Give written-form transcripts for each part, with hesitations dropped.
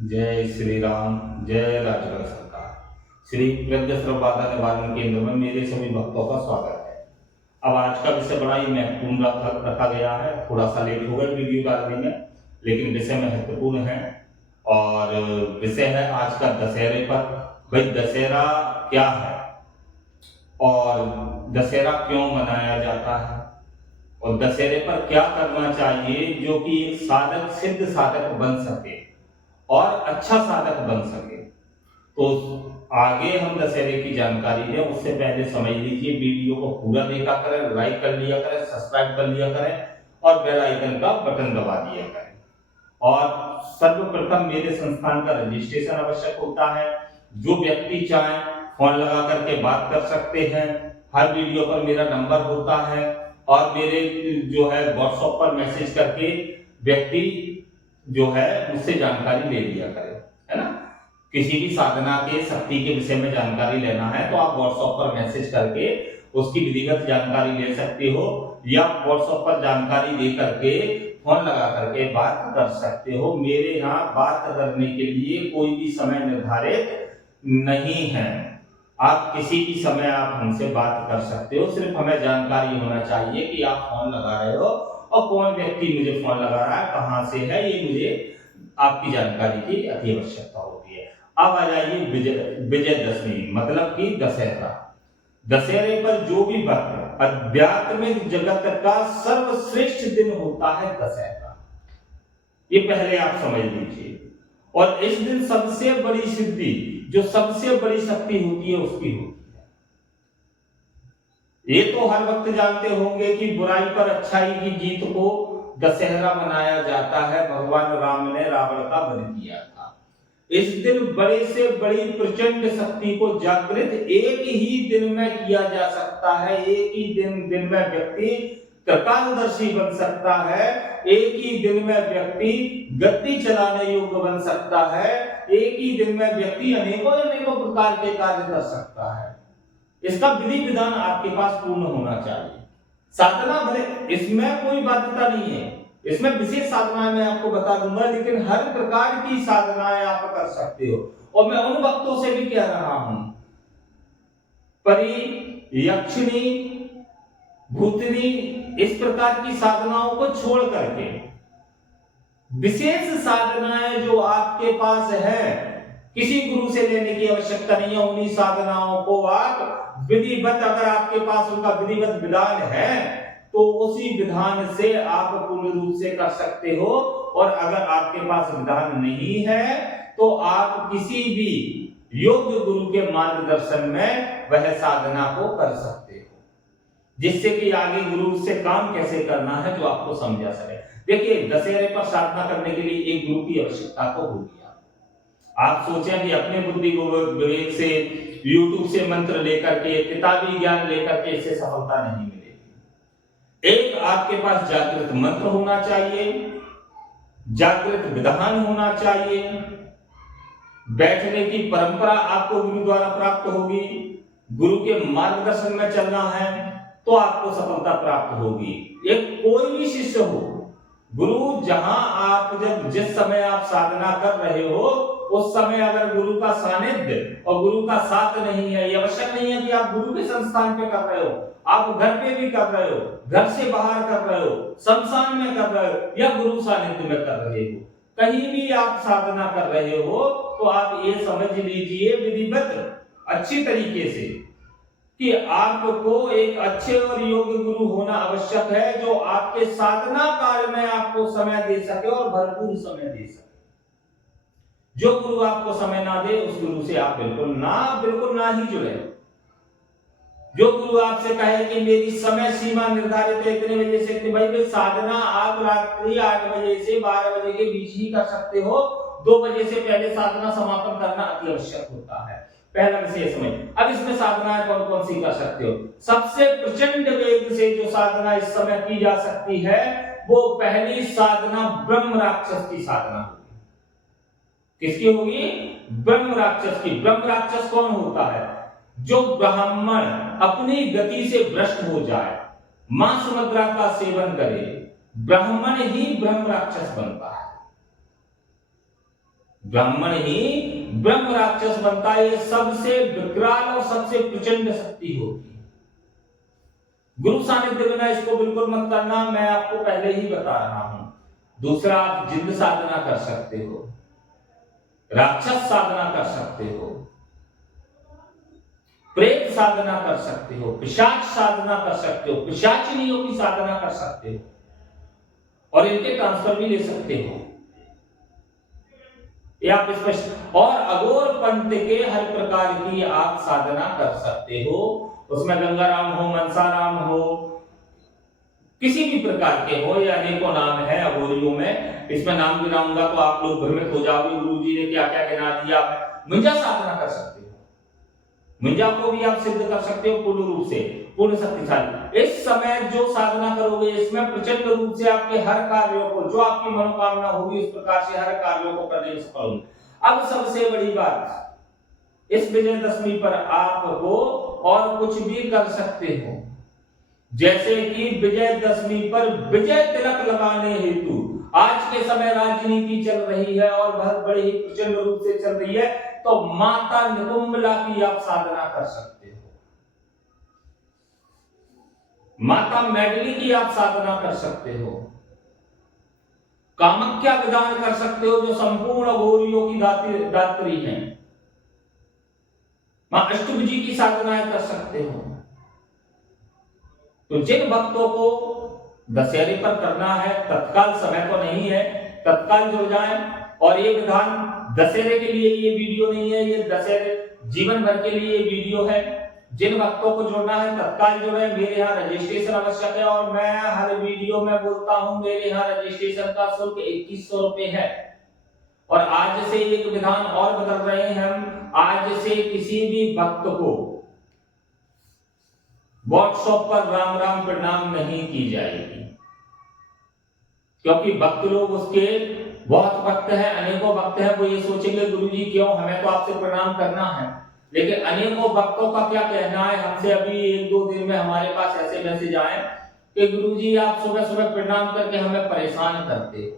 जय श्री राम। जय राजगढ़ सरकार। श्री प्रज्ञ बाधा निवारण केंद्र में मेरे सभी भक्तों का स्वागत है। अब आज का विषय बड़ा ही महत्वपूर्ण रखा गया है। थोड़ा सा लेट हो गया वीडियो डालने में, लेकिन विषय महत्वपूर्ण है। और विषय है आज का दशहरे पर। भाई दशहरा क्या है और दशहरा क्यों मनाया जाता है और दशहरे पर क्या करना चाहिए जो कि एक साधक सिद्ध साधक बन सके और अच्छा साधक बन सके। तो आगे हम दशहरे की जानकारी दें उससे पहले समझ लीजिए, वीडियो को पूरा देखा करें, लाइक कर लिया करें, सब्सक्राइब कर लिया करें और बेल आइकन का बटन दबा दिया करें। और सर्वप्रथम मेरे संस्थान का रजिस्ट्रेशन आवश्यक होता है। जो व्यक्ति चाहे फोन लगा करके बात कर सकते हैं। हर वीडियो पर मेरा नंबर होता है और मेरे जो है व्हाट्सएप पर मैसेज करके व्यक्ति जो है मुझसे जानकारी ले लिया करे, है ना। किसी भी साधना के शक्ति के विषय में जानकारी लेना है तो आप व्हाट्सएप पर मैसेज करके उसकी विधिगत जानकारी ले सकते हो या व्हाट्सएप पर जानकारी दे करके फोन लगा करके बात कर सकते हो। मेरे यहाँ बात करने के लिए कोई भी समय निर्धारित नहीं है। आप किसी भी समय आप हमसे बात कर सकते हो। सिर्फ हमें जानकारी होना चाहिए कि आप फोन लगा रहे हो और कौन व्यक्ति मुझे फोन लगा रहा है, कहां से है, ये मुझे आपकी जानकारी की अति आवश्यकता होती है। अब आ जाइए विजयदशमी मतलब कि दशहरा। दशहरे पर जो भी भक्त आध्यात्मिक जगत का सर्वश्रेष्ठ दिन होता है दशहरा, ये पहले आप समझ लीजिए। और इस दिन सबसे बड़ी सिद्धि, जो सबसे बड़ी शक्ति होती है उसकी होती है। ये तो हर वक्त जानते होंगे कि बुराई पर अच्छाई की जीत को दशहरा मनाया जाता है। भगवान राम ने रावण का वध किया था। इस दिन बड़े से बड़ी प्रचंड शक्ति को जागृत एक ही दिन में किया जा सकता है। एक ही दिन में व्यक्ति त्रिकालदर्शी बन सकता है। एक ही दिन में व्यक्ति गद्दी चलाने योग्य बन सकता है। एक ही दिन में व्यक्ति अनेकों प्रकार के कार्य कर सकता है। इसका विधि विधान आपके पास पूर्ण होना चाहिए। साधना भले इसमें कोई बाध्यता नहीं है, इसमें विशेष साधनाएं मैं आपको बता दूंगा, लेकिन हर प्रकार की साधनाएं आप कर सकते हो। और मैं उन भक्तों से भी कह रहा हूं, परी, यक्षिणी, भूतनी, इस प्रकार की साधनाओं को छोड़ करके विशेष साधनाएं जो आपके पास है, किसी गुरु से लेने की आवश्यकता नहीं है। उन्हीं साधनाओं को आप विधिवत, अगर आपके पास उनका विधिवत विधान है तो उसी विधान से आप पूर्ण रूप से कर सकते हो। और अगर आपके पास विधान नहीं है तो आप किसी भी योग्य गुरु के मार्गदर्शन में वह साधना को कर सकते हो, जिससे कि आगे गुरु से काम कैसे करना है जो आपको समझा सके। देखिए दशहरे पर साधना करने के लिए एक गुरु की आवश्यकता तो होगी। आप सोचें कि अपने बुद्धि को विवेक से, यूट्यूब से मंत्र लेकर के, किताबी ज्ञान लेकर के इससे सफलता नहीं मिलेगी। एक आपके पास जागृत मंत्र होना चाहिए, जागृत विधान होना चाहिए, बैठने की परंपरा आपको गुरु द्वारा प्राप्त होगी, गुरु के मार्गदर्शन में चलना है तो आपको सफलता प्राप्त होगी। एक कोई भी शिष्य हो, गुरु जहां आप जब जिस समय आप साधना कर रहे हो उस समय अगर गुरु का सानिध्य और गुरु का साथ नहीं है, ये आवश्यक नहीं है कि आप गुरु के संस्थान पे कर रहे हो, आप घर पे भी कर रहे हो, घर से बाहर कर रहे हो, शमशान में कर रहे हो या गुरु सानिध्य में कर रहे हो, कहीं भी आप साधना कर रहे हो तो आप ये समझ लीजिए विधिवत अच्छी तरीके से कि आपको एक अच्छे और योग्य गुरु होना आवश्यक है, जो आपके साधना कार्य में आपको समय दे सके और भरपूर समय दे सके। जो गुरु आपको समय ना दे उस गुरु से आप बिल्कुल ना ही जुड़े। जो गुरु आपसे कहे कि मेरी समय सीमा निर्धारित है इतने बजे से इतने बजे, साधना आप रात्रि 8 बजे से 12 बजे के बीच ही कर सकते हो। 2 बजे से पहले साधना समापन करना अति आवश्यक होता है। पहला विषय समझ। अब इसमें साधनाएं कौन कौन सी कर सकते हो? सबसे प्रचंड वेग से जो साधना इस समय की जा सकती है वो पहली साधना ब्रह्म राक्षस की साधना होगी। किसकी होगी? ब्रह्म राक्षस की। ब्रह्म राक्षस कौन होता है? जो ब्राह्मण अपनी गति से भ्रष्ट हो जाए, मां सुमद्रा का सेवन करे, ब्राह्मण ही ब्रह्म राक्षस बनता है। ब्राह्मण ही ब्रह्म राक्षस बनता है। ये सबसे विकराल और सबसे प्रचंड शक्ति होती है। गुरु सानिध्य बिना इसको बिल्कुल मत करना, मैं आपको पहले ही बता रहा हूं। दूसरा, आप जिंद साधना कर सकते हो, राक्षस साधना कर सकते हो, प्रेत साधना कर सकते हो, पिशाच साधना कर सकते हो, पिशाचिनियों की साधना कर सकते हो और इनके ट्रांसफर भी ले सकते हो। ये आप स्पष्ट, और अघोर पंथ के हर प्रकार की आप साधना कर सकते हो। उसमें गंगाराम हो, मनसाराम हो, किसी भी प्रकार के हो, या अनेकों नाम है अघोरियों में। इसमें नाम गिनाऊंगा तो आप लोग भ्रमित हो जाओगे, गुरुजी ने क्या क्या गिना दिया। मुंजा साधना कर सकते हो, मुंजा को भी आप सिद्ध कर सकते हो पूर्ण रूप से, पूर्ण शक्तिशाली। इस समय जो साधना करोगे इसमें प्रचंड रूप से आपके हर कार्यों को, जो आपकी मनोकामना होगी, इस प्रकार से हर कार्यों को करने में सफल होंगे। अब सबसे बड़ी बात, इस विजयदशमी पर आपको और कुछ भी कर सकते हो। जैसे कि विजयदशमी पर विजय तिलक लगाने हेतु आज के समय राजनीति चल रही है और बहुत बड़ी ही प्रचंड रूप से चल रही है, तो माता निकुंभला की आप साधना कर सकते हो, माता मैडली की आप साधना कर सकते हो, कामाख्या विधान कर सकते हो जो संपूर्ण अघोरियों की दात्री हैं, मां अष्टभुजी की साधनाएं कर सकते हो। तो जिन भक्तों को दशहरे पर करना है, तत्काल समय तो नहीं है, तत्काल जुड़ जाएं। और ये विधान दशहरे के लिए ये वीडियो नहीं है, ये दशहरे जीवन भर के लिए ये वीडियो है। जिन भक्तों को जुड़ना है तत्काल जुड़े। मेरे यहाँ रजिस्ट्रेशन आवश्यक है और मैं हर वीडियो में बोलता हूं मेरे यहाँ रजिस्ट्रेशन का शुल्क 2100 रुपए है। और आज से एक विधान और बदल रहे हैं हम, आज से किसी भी भक्त को व्हाट्सएप पर राम राम प्रणाम नहीं की जाएगी, क्योंकि भक्त लोग उसके बहुत भक्त हैं, अनेकों भक्त हैं, वो ये सोचेंगे गुरुजी क्यों, हमें तो आपसे प्रणाम करना है। लेकिन अनेकों भक्तों का क्या कहना है, हमसे अभी 1-2 दिन में हमारे पास ऐसे मैसेज आए कि गुरुजी आप सुबह सुबह प्रणाम करके हमें परेशान करते हो।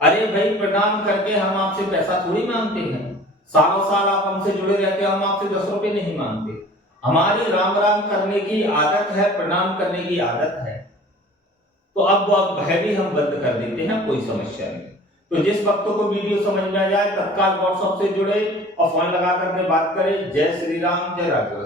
अरे भाई, प्रणाम करके हम आपसे पैसा थोड़ी मांगते हैं, सालों साल आप हमसे जुड़े रहते हो, हम आपसे 10 रुपए नहीं मांगते। हमारी राम राम करने की आदत है, प्रणाम करने की आदत है, तो अब भय भी हम बंद कर देते हैं, कोई समस्या नहीं। तो जिस भक्तों को वीडियो समझ में आ जाए तत्काल व्हाट्सएप से जुड़े और फोन लगा करके बात करें। जय श्री राम, जय राघव।